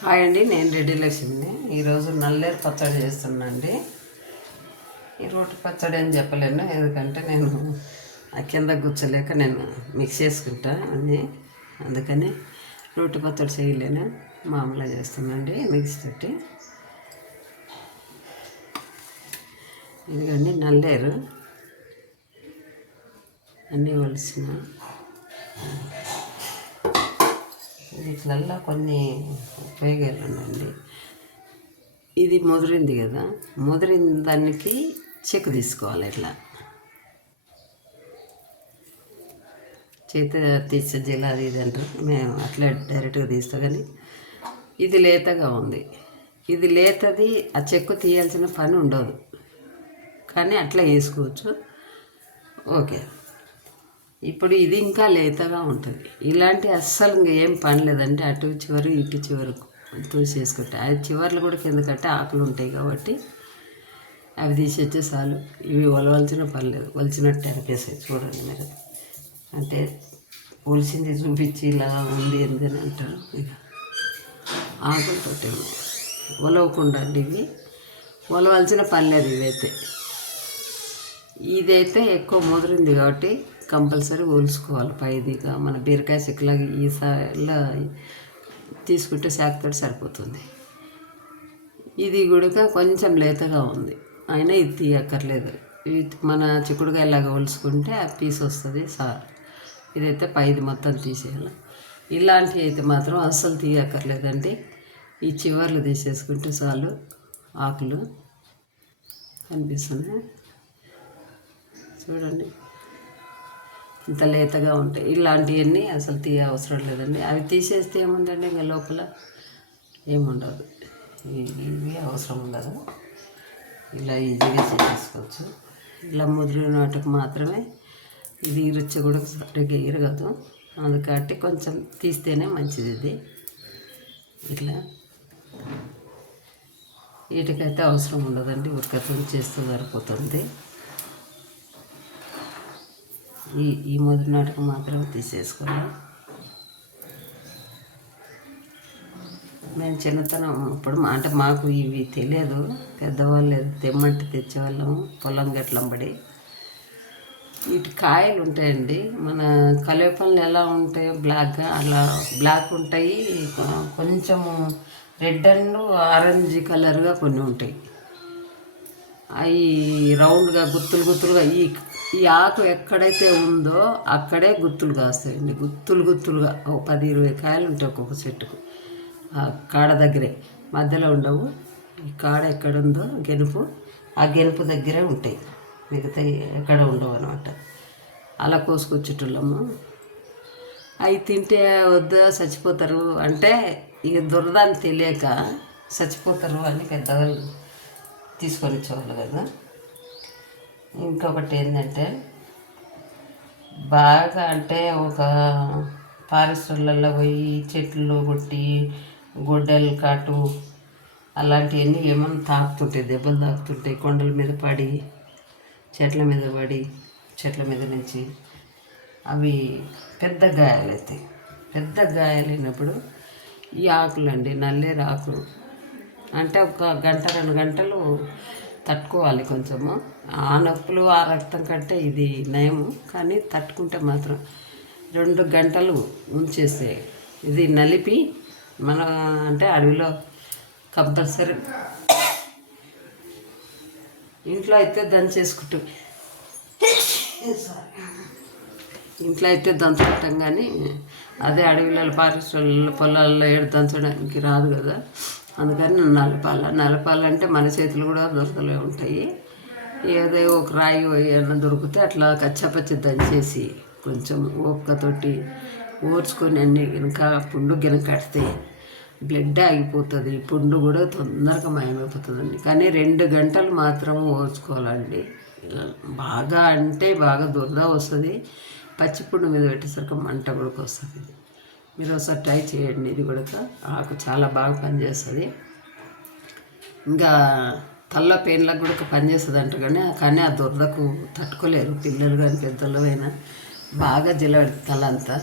Hi అండి, నేను రెడ్డి లక్ష్మిని. ఈరోజు నల్లేరు పచ్చడి చేస్తున్నా అండి. ఈ రోటి పచ్చడి అని చెప్పలేను, ఎందుకంటే నేను కింద కూర్చోలేక నేను మిక్స్ చేసుకుంటా అన్నీ. అందుకని రోటి పచ్చడి చేయలేను, మామూలుగా చేస్తానండి మిక్స్ తోటి. ఇదిగండి నల్లేరు అన్నీ వలసిన వీటిలల్లో కొన్ని ఉపయోగాలు ఉన్నాయండి. ఇది ముదిరింది కదా, ముదిరిన దానికి చెక్కు తీసుకోవాలి. ఇట్లా చేతి తీసే జిల్లా అది ఇది అంటారు, మేము అట్లా డైరెక్ట్గా తీస్తాం. కానీ ఇది లేతగా ఉంది. ఇది లేతది, ఆ చెక్కు తీయాల్సిన పని ఉండదు, కానీ అట్లా వేసుకోవచ్చు. ఓకే, ఇప్పుడు ఇది ఇంకా లేతగా ఉంటుంది. ఇలాంటి అస్సలు ఏం పని లేదంటే అటు చివరి ఇటు చివరకు తీసేసుకుంటే, అది చివర్లు కూడా కిందకంటే ఆకులు ఉంటాయి కాబట్టి అవి తీసేచ్చే చాలు. ఇవి ఒలవలసిన పని లేదు, ఒలిచినట్టు అనిపిస్తాయి. చూడండి మీరు, అంటే ఒలిసింది చూపించి ఇలా ఉంది ఎందుకని అంటారు. ఇక ఆకులతో ఒలవకుండా అండి, ఇవి ఒలవలసిన పని లేదు. ఇదైతే ఎక్కువ ముదిరింది కాబట్టి కంపల్సరీ ఒలుసుకోవాలి. పైదిగా మన బీరకాయ చెక్కులాగా ఈ ఇలా తీసుకుంటే శాఖతో సరిపోతుంది. ఇది కూడా కొంచెం లేతగా ఉంది, అయినా ఇది తీయక్కర్లేదు. ఇది మన చిక్కుడుకాయలాగా ఒలుసుకుంటే ఆ పీస్ వస్తుంది సార్. ఇదైతే పైది మొత్తం తీసేయాలి. ఇలాంటివి అయితే మాత్రం అస్సలు తీయక్కర్లేదండి, ఈ చివర్లు తీసేసుకుంటే చాలు. ఆకులు కనిపిస్తున్నాయి చూడండి, ఇంత లేతగా ఉంటాయి. ఇలాంటివన్నీ అసలు తీయ అవసరం లేదండి. అవి తీసేస్తే ఏముందండి, ఇంకా లోపల ఏముండదు. ఇవి అవసరం ఉండదు, ఇలా ఈజీగా చేసుకోవచ్చు. ఇలా ముదిరిన వాటికి మాత్రమే ఇది రుచి కూడా సరిగ్గా ఇరగదు, అందుకట్టి కొంచెం తీస్తేనే మంచిది. ఇది ఇట్లా వీటికైతే అవసరం ఉండదండి, ఉడకతో చేస్తూ సరిపోతుంది. ఈ మొదటి నాటకం మాత్రమే తీసేసుకోవాలి. మేము చిన్నతనం ఇప్పుడు అంటే మాకు ఇవి తెలియదు, పెద్దవాళ్ళు తెమ్మంటే తెచ్చేవాళ్ళము పొలం గట్లంబడి. వీటి కాయలు ఉంటాయండి, మన కలేపళ్ళు ఎలా ఉంటాయో బ్లాక్గా అలా బ్లాక్ ఉంటాయి, కొంచెము రెడ్ అండ్ ఆరెంజ్ కలర్గా కొన్ని ఉంటాయి. అవి రౌండ్గా గుత్తులు గుత్తులుగా ఈ ఆకు ఎక్కడైతే ఉందో అక్కడే గుత్తులు కాస్తాయండి. గుత్తులుగా 10-20 కాయలు ఉంటాయి ఒక్కొక్క చెట్టుకు. ఆ కాడ దగ్గరే, మధ్యలో ఉండవు. ఈ కాడ ఎక్కడుందో గెనుపు, ఆ గెనుపు దగ్గరే ఉంటాయి, మిగతా ఎక్కడ ఉండవు అనమాట. అలా కోసుకొచ్చేటోళ్ళము. అవి తింటే వద్దు చచ్చిపోతారు అంటే, ఇక దురదాన్ని తెలియక చచ్చిపోతారు అని పెద్దవాళ్ళు తీసుకొని ఇచ్చేవాళ్ళు కదా. ఇంకొకటి ఏంటంటే, బాగా అంటే ఒక ఫారెస్ట్లలో పోయి చెట్లు కొట్టి గొడ్డలు కాటు అలాంటివన్నీ ఏమన్నా తాకుతుంటాయి, దెబ్బలు తాకుతుంటాయి. కొండల మీద పడి, చెట్ల మీద పడి, చెట్ల మీద నుంచి అవి పెద్ద గాయాలవుతాయి. పెద్ద గాయాలైనప్పుడు ఈ ఆకులండి, నల్లేరు ఆకులు అంటే 1 గంట 2 గంటలు తట్టుకోవాలి. కొంచెము ఆ నొప్పులు ఆ రక్తం కంటే ఇది నయము, కానీ తట్టుకుంటే మాత్రం 2 గంటలు ఉంచేస్తే ఇది నలిపి మన అంటే అడవిలో కంపల్సరీ ఇంట్లో అయితే దంచేసుకుంటూ ఇంట్లో అయితే దంచుకుంటాం, కానీ అదే అడవిలో ఫారెస్ట్ పొలాల్లో ఏడు దంచడానికి రాదు కదా. అందుకని నలపాలంటే మన చేతులు కూడా దొరకలే ఉంటాయి. ఏదో ఒక రాయి ఏమన్నా దొరికితే అట్లా కచ్చపచ్చి దంచేసి కొంచెం ఓపికతోటి ఓర్చుకొని అన్ని ఇంకా పుండు కడితే బ్లడ్ ఆగిపోతుంది, పుండు కూడా తొందరగా మాయమైపోతుందండి. కానీ 2 గంటలు మాత్రం ఓర్చుకోవాలండి. బాగా అంటే బాగా దురద వస్తుంది, పచ్చి పుండు మీద పెట్టేసరికి మంట కూడా వస్తుంది. మీరు ఒకసారి ట్రై చేయండి. ఇది కూడా ఆకు చాలా బాగా పనిచేస్తుంది. ఇంకా తల్ల పెయిన్లకు కూడా పనిచేస్తుంది అంట, కానీ ఆ దురదకు తట్టుకోలేరు పిల్లలు కానీ పెద్దలు అయినా. బాగా జిలబెడుతుంది తల అంతా.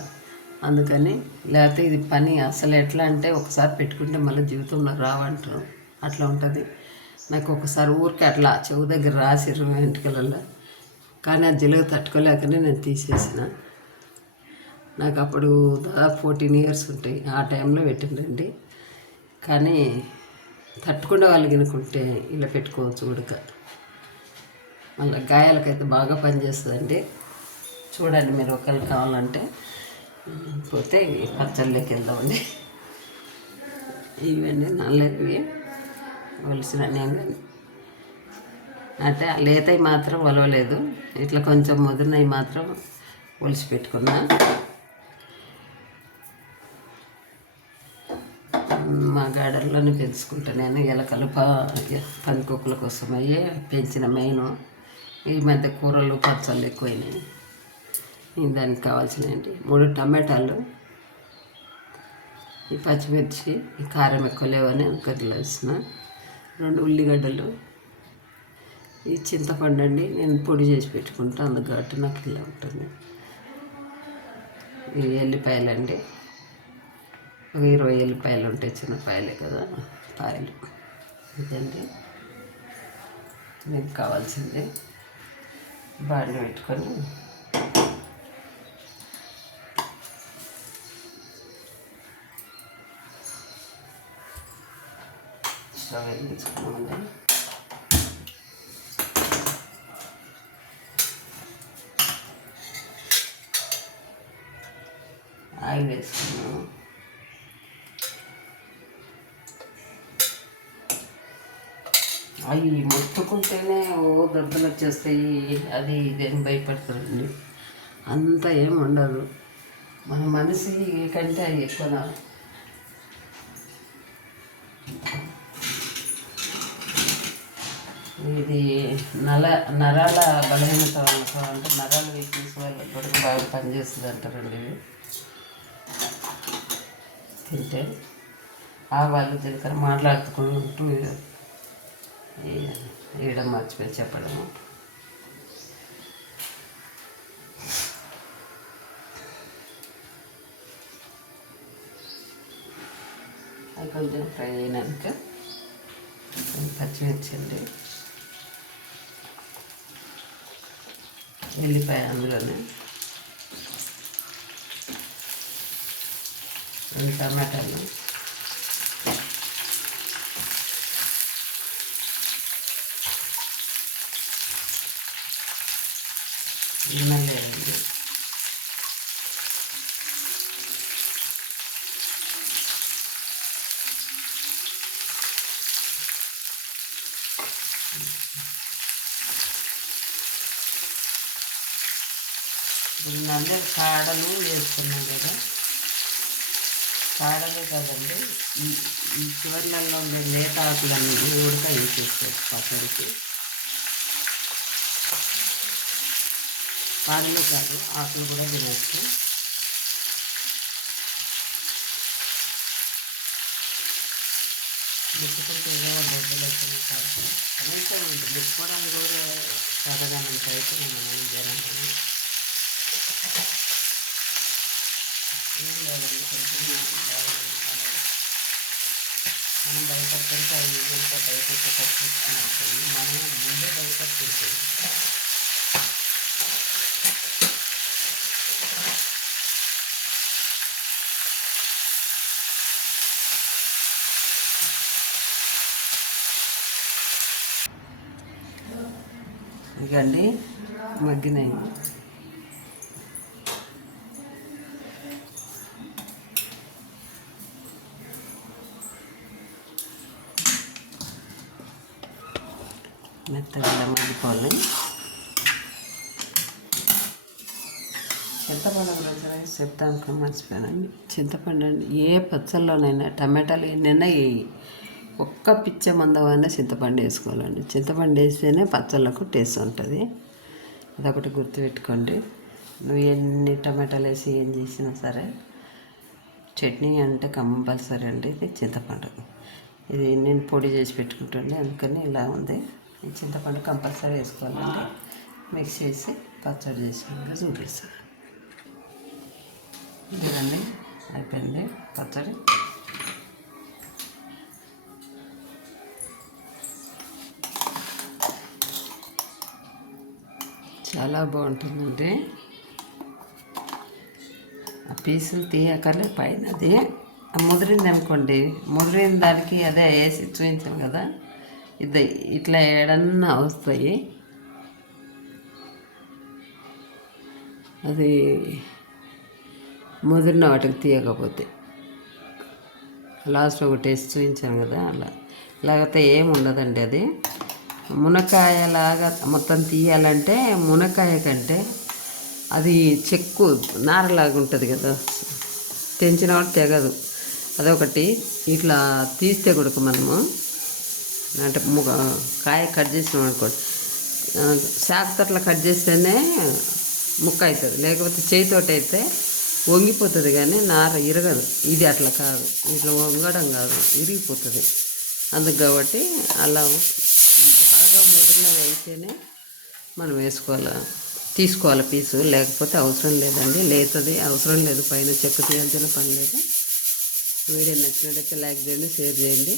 అందుకని లేకపోతే ఇది పని అసలు ఎట్లా అంటే ఒకసారి పెట్టుకుంటే మళ్ళీ జీవితంలో రావంటారు, అట్లా ఉంటుంది. నాకు ఒకసారి ఊరికి అట్లా చెవు దగ్గర రాసిర్రు వెంట్రుకలలో, కానీ ఆ జిలుగు తట్టుకోలేకనే నేను తీసేసిన. నాకు అప్పుడు దాదాపు 14 years ఉంటాయి, ఆ టైంలో పెట్టిండండి. కానీ తట్టుకునే వాళ్ళు కనుకుంటే ఇలా పెట్టుకోవచ్చు ఉడక. మళ్ళీ గాయాలకైతే బాగా పనిచేస్తుందండి. చూడండి మీరు ఒకరికి కావాలంటే. పోతే పచ్చళ్ళకి వెళ్దామండి. ఇవన్నీ నల్లవి ఒలిసిన నేను అంటే లేతవి మాత్రం ఒలవలేదు, ఇట్లా కొంచెం ముదిరినవి మాత్రం ఒలిసి పెట్టుకున్నా. మా గార్డెన్లోనే పెంచుకుంటా నేను ఎలకలు పందికొక్కుల కోసం అయ్యే పెంచిన మెయిన్. ఈ మధ్య కూరలు పచ్చళ్ళు ఎక్కువైనాయి. దానికి కావాల్సినవి 3 టమాటాలు, ఈ పచ్చిమిర్చి, ఈ కారం ఎక్కువ లేవని కర్రీలో వేసిన, 2 ఉల్లిగడ్డలు, ఈ చింతపండు అండి నేను పొడి చేసి పెట్టుకుంటాను, అందుకు కాబట్టి నాకు ఇలా ఉంటుంది. ఈ ఎల్లిపాయలండి, 20 ఎల్లిపాయలు ఉంటాయి, చిన్న పాయలే కదా పాయలు. ఇదండి మీకు కావాల్సింది. బాండి పెట్టుకొని స్టవ్ వెలిగించుకున్నామండి. ఆయిల్ వేసుకున్నాము. అవి ముట్టుకుంటేనే దెబ్బలు వచ్చేస్తాయి, అది ఇదేం భయపడతారండి. అంతా ఏం ఉండదు, మన మనిషి కంటే అవి ఎక్కువ. ఇది నరాల బలహీనత అంటే నరాల వీక్నెస్ వాళ్ళకి కూడా బాగా పనిచేస్తుంది అంటారండి. ఇవి తింటే ఆవాలు జీలకర్ర మాట్లాడుకుంటూ వేయడం మర్చిపోయి చెప్పడము. అది కొంచెం ఫ్రై అయినాక పచ్చిమిర్చి అండి, ఎల్లిపాయ అందులోనే, 2 టమాటాలు, నల్లేరండి, నల్లే కాడలు వేసుకున్నాం కదా, కాడలే కాదండి, ఈ చివర్లలో ఉండే లేత ఆకులన్నీ ఉడక వేసేసుకోవచ్చు పచ్చడికి. కాడలు కాదు, ఆకులు కూడా తినచ్చు. ముట్టుకుంటే ఏదో బొబ్బలు వచ్చినాయి కాదు, కనీసం ముట్టుకోవడానికి కూడా సాధారణ అయితే మనం జనాన్ని మనం భయపడుతుంటే అవి ఇంకా భయపెట్టే పట్టుకుంటుంది, మనం ముందే భయపడుతుంటుంది. ఇకండి మగ్గినాయి. మెత్తగా మగ్గిపోవాలి. చింతపండు గురించి చెప్తాను మర్చిపోయానండి. చింతపండు అండి ఏ పచ్చళ్ళలోనైనా టమాటాలు ఎన్నైనా ఒక్క పిచ్చ మందమైనా చింతపండు వేసుకోవాలండి. చింతపండు వేస్తేనే పచ్చళ్ళకు టేస్ట్ ఉంటుంది, అదొకటి గుర్తుపెట్టుకోండి. నువ్వు ఎన్ని టమాటాలు వేసి ఏం చేసినా సరే చట్నీ అంటే కంపల్సరీ అండి ఇది చింతపండు. ఇది నేను పొడి చేసి పెట్టుకుంటుండే, అందుకని ఇలా ఉంది. ఈ చింతపండు కంపల్సరీ వేసుకోవాలండి. మిక్స్ చేసి పచ్చడి చేసినాక చూపిస్తాను. లేదండి, అయిపోయింది పచ్చడి. చాలా బాగుంటుందండి. ఆ పీసులు తీయకలే పైన అది ముదిరింది అనుకోండి, ముదిరిన దానికి అదే వేసి చూపించాం కదా, ఇది ఇట్లా ఏడన్నా వస్తాయి. అది ముదిరిన వాటికి తీయకపోతే లాస్ట్ ఒకటి వేసి చూపించాను కదా, అలా లేకపోతే ఏమి ఉండదండి. అది మునక్కాయలాగా మొత్తం తీయాలంటే మునక్కాయ కంటే అది చెక్కు నారలాగా ఉంటుంది కదా, తెంచిన వాటి తెగదు. అదొకటి. ఇట్లా తీస్తే కూడా మనము అంటే కాయ కట్ చేసినాం అనుకోండి, శాఖతోట్లా కట్ చేస్తేనే ముక్క అవుతుంది, లేకపోతే చేయితోటి అయితే వంగిపోతుంది కానీ నార ఇరగదు. ఇది అట్లా కాదు, ఇట్లా వంగడం కాదు, ఇరిగిపోతుంది. అందుకు కాబట్టి అలా బాగా ముదిరినది అయితేనే మనం తీసుకోవాలి పీసు, లేకపోతే అవసరం లేదండి. లేతది అవసరం లేదు, పైన చెక్క తీయాల్సిన పని లేదు. వీడియో నచ్చినట్టయితే లైక్ చేయండి, షేర్ చేయండి.